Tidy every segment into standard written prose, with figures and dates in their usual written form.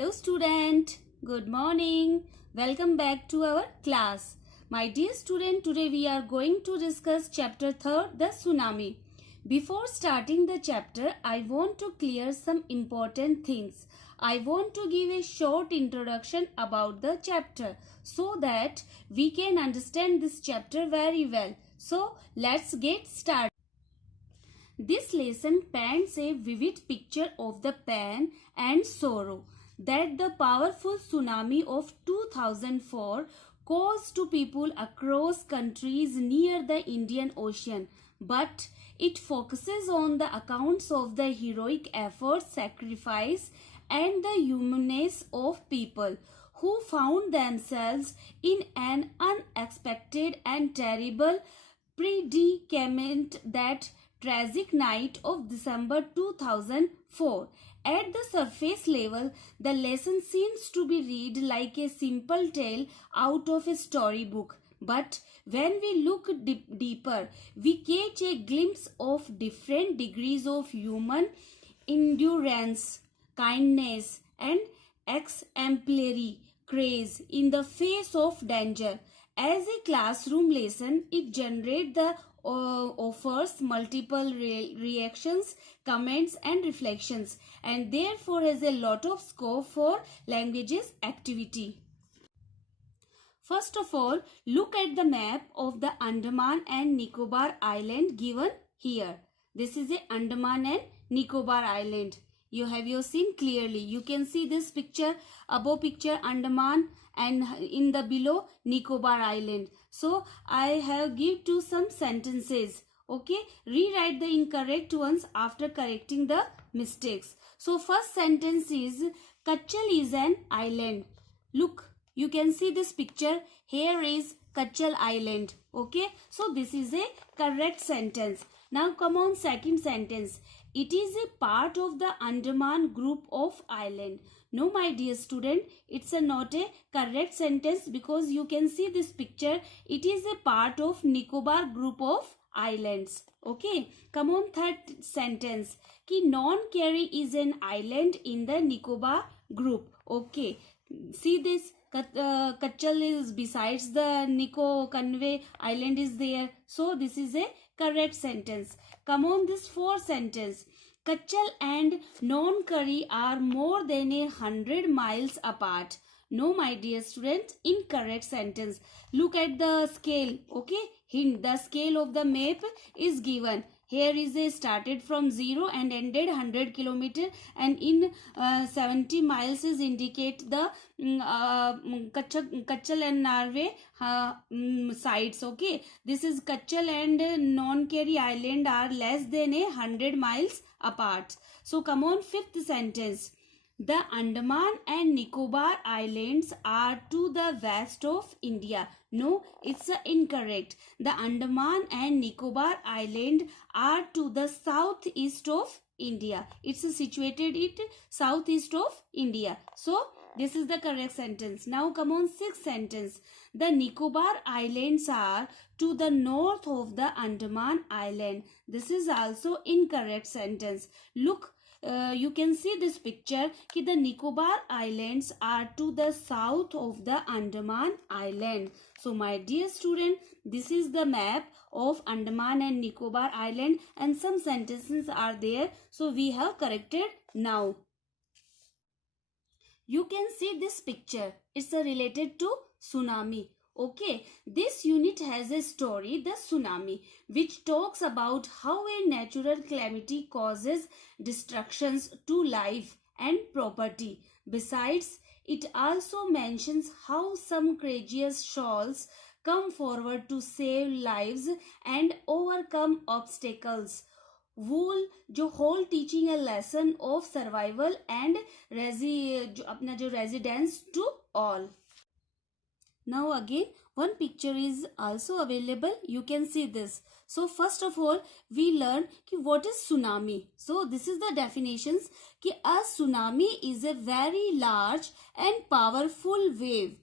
Hello student, good morning. Welcome back to our class. My dear student, today we are going to discuss chapter 3rd, the tsunami. Before starting the chapter, I want to clear some important things. I want to give a short introduction about the chapter so that we can understand this chapter very well. So, let's get started. This lesson paints a vivid picture of the pain and sorrow that the powerful tsunami of 2004 caused to people across countries near the Indian Ocean, but it focuses on the accounts of the heroic effort, sacrifice, and the humanness of people who found themselves in an unexpected and terrible predicament that tragic night of December 2004. At the surface level, the lesson seems to be read like a simple tale out of a storybook. But when we look deeper, we catch a glimpse of different degrees of human endurance, kindness, and exemplary courage in the face of danger. As a classroom lesson, it generates the offers multiple reactions, comments and reflections, and therefore has a lot of scope for languages activity. First of all, look at the map of the Andaman and Nicobar Island given here. This is a Andaman and Nicobar Island. You have seen clearly. You can see this picture, above picture Andaman and in the below Nicobar Island. So I have give to some sentences. Okay, rewrite the incorrect ones after correcting the mistakes. So first sentence is Kachal is an island. Look, you can see this picture. Here is Kachal Island. Okay, so this is a correct sentence. Now come on, second sentence. It is a part of the Andaman group of island. No, my dear student, it's not a correct sentence because you can see this picture. It is a part of Nicobar group of islands. Okay, come on, third sentence. Ki Non-Kerry is an island in the Nicobar group. Okay, see this. Kachal is besides the Nico Conway island is there. So this is a correct sentence. Come on, this fourth sentence. Kachal and Non-Kerry are more than 100 miles apart. No, my dear students, incorrect sentence. Look at the scale. Okay, hint, the scale of the map is given. Here is a started from 0 and ended 100 kilometer, and in 70 miles is indicate the Kachal and Norway sides. Okay, this is Kachal and Non-Kerry Island are less than 100 miles apart. So come on, fifth sentence. The Andaman and Nicobar Islands are to the west of India. No, it's incorrect. The Andaman and Nicobar Island are to the southeast of India. It's situated in southeast of India. So, this is the correct sentence. Now come on, sixth sentence. The Nicobar Islands are to the north of the Andaman Island. This is also incorrect sentence. Look, you can see this picture कि the Nicobar Islands are to the south of the Andaman Island. So my dear student, this is the map of Andaman and Nicobar Island and some sentences are there. So we have corrected now. You can see this picture. It's related to tsunami. Okay, this unit has a story, the tsunami, which talks about how a natural calamity causes destructions to life and property. Besides, it also mentions how some courageous souls come forward to save lives and overcome obstacles. whole teaching a lesson of survival and resilience to all. Now again, one picture is also available. You can see this. So first of all, we learn what is tsunami. So this is the definitions. A tsunami is a very large and powerful wave.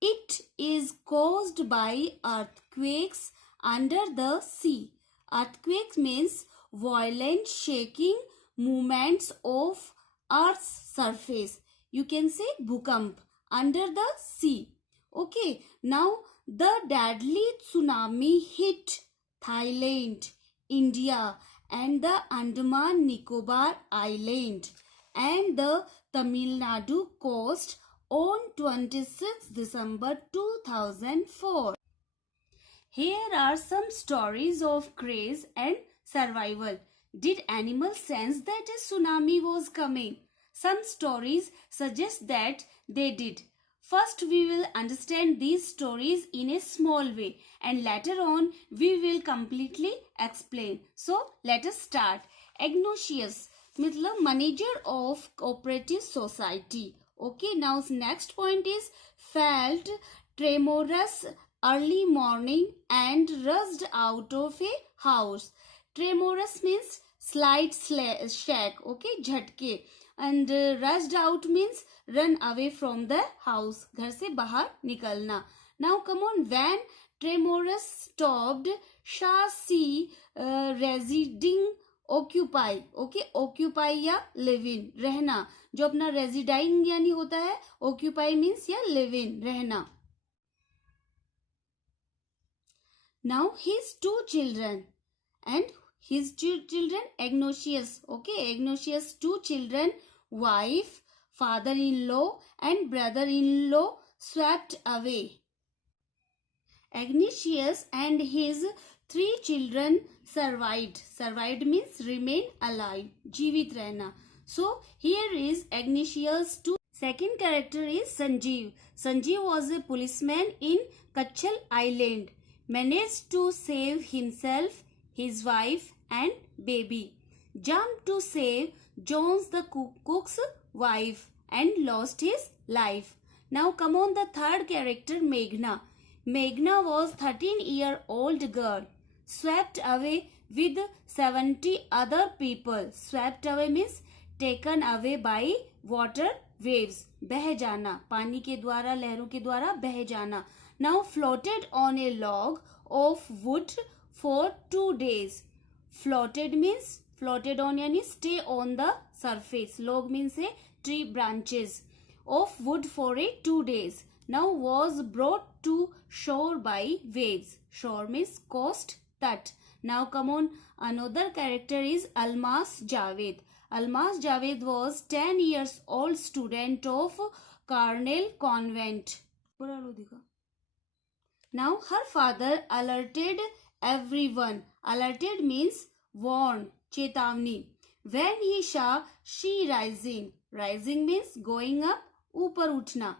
It is caused by earthquakes under the sea. Earthquakes means violent shaking movements of Earth's surface. You can say bhukamp, under the sea. Okay, now the deadly tsunami hit Thailand, India, and the Andaman Nicobar Island and the Tamil Nadu coast on 26 December 2004. Here are some stories of craze and survival. Did animals sense that a tsunami was coming? Some stories suggest that they did. First, we will understand these stories in a small way and later on we will completely explain. So, let us start. Ignatius, मतलब manager of cooperative society. Okay, now next point is felt tremorous early morning and rushed out of a house. Tremorous means slight shake, okay, झटके. And rushed out means run away from the house, घर से बाहर निकलना. Now come on, when tremorous stopped, Shashi residing occupy, okay, occupy या live in, रहना. जो अपना residing यानी होता है, occupy means या live in, रहना. Now his two children and his two children Ignatius, okay, Ignatius' two children, wife, father-in-law and brother-in-law swept away. Ignatius and his three children survived. Survived means remain alive, जीवित रहना. So here is Ignatius' two. Second character is Sanjeev. Sanjeev was a policeman in Kachal Island. Managed to save himself, his wife and baby. Jumped to save Jones the cook's wife and lost his life. Now come on the third character, Meghna. Meghna was 13-year-old girl. Swept away with 70 other people. Swept away means taken away by water waves. बह जाना, पानी के द्वारा, लहरों के द्वारा बह जाना. Now floated on a log of wood for 2 days. Floated means floated on yani stay on the surface. Log means a tree branches of wood for 2 days. Now was brought to shore by waves. Shore means coast, tat. Now come on, another character is Almas Javed. Almas Javed was 10 years old student of Carnel Convent. Now her father alerted everyone. Alerted means warn, चेतावनी. When he saw she rising. Rising means going up, ऊपर उठना.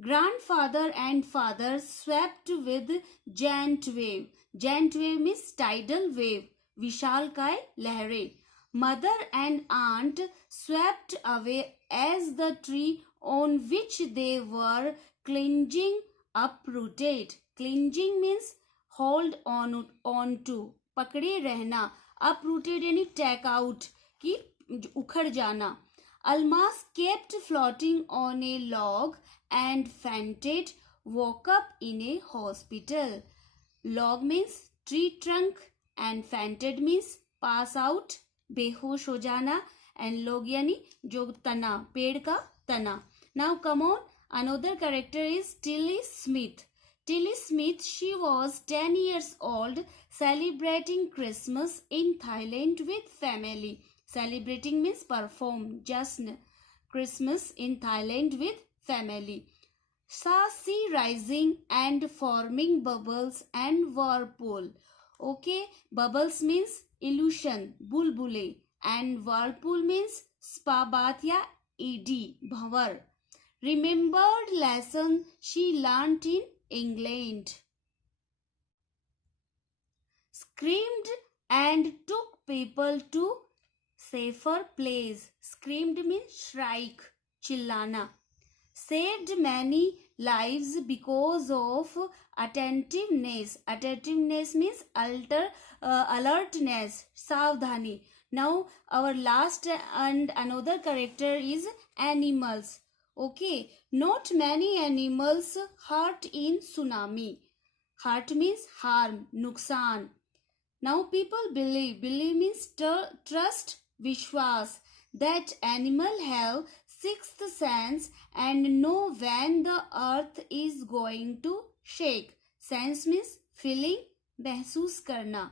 Grandfather and father swept with giant wave. Giant wave means tidal wave. विशालकाय लहरें. Mother and aunt swept away as the tree on which they were clinging uprooted. Clinging means hold on to, पकड़े रहना. Uprooted यानी take out, कि उखड़ जाना. Almas kept floating on a log and fainted, woke up in a hospital. Log means tree trunk and fainted means pass out, बेहोश हो जाना. And log यानी जो तना, पेड़ का तना. Now come on, another character is Tilly Smith. Tilly Smith, she was 10 years old, celebrating Christmas in Thailand with family. Celebrating means perform, jasn. Christmas in Thailand with family. Saw sea rising and forming bubbles and whirlpool. Okay, bubbles means illusion, bulbule, and whirlpool means spa bath ya ed, bhavar. Remembered lesson she learnt in England. Screamed and took people to safer place. Screamed means shriek, chillana. Saved many lives because of attentiveness. Attentiveness means alertness, savdhani. Now our last and another character is animals. Okay, not many animals hurt in tsunami. Hurt means harm, nuksan. Now people believe. Believe means trust, vishwas, that animal have sixth sense and know when the earth is going to shake. Sense means feeling, महसूस करना.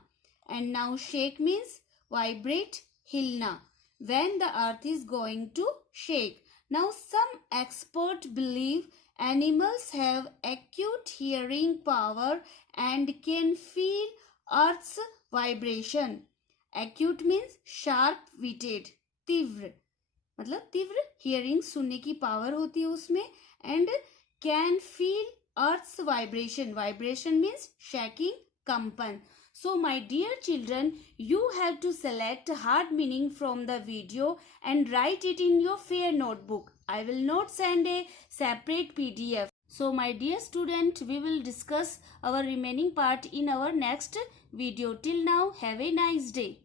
And now shake means vibrate, हिलना. When the earth is going to shake. Now some experts believe animals have acute hearing power and can feel earth's vibration. Acute means sharp witted, तीव्र, मतलब तीव्र hearing, सुनने की power होती है उसमें. And can feel earth's vibration. Vibration means shaking, कंपन. So my dear children, you have to select hard meaning from the video and write it in your fair notebook. I will not send a separate PDF. So my dear student, we will discuss our remaining part in our next video. Till now, have a nice day.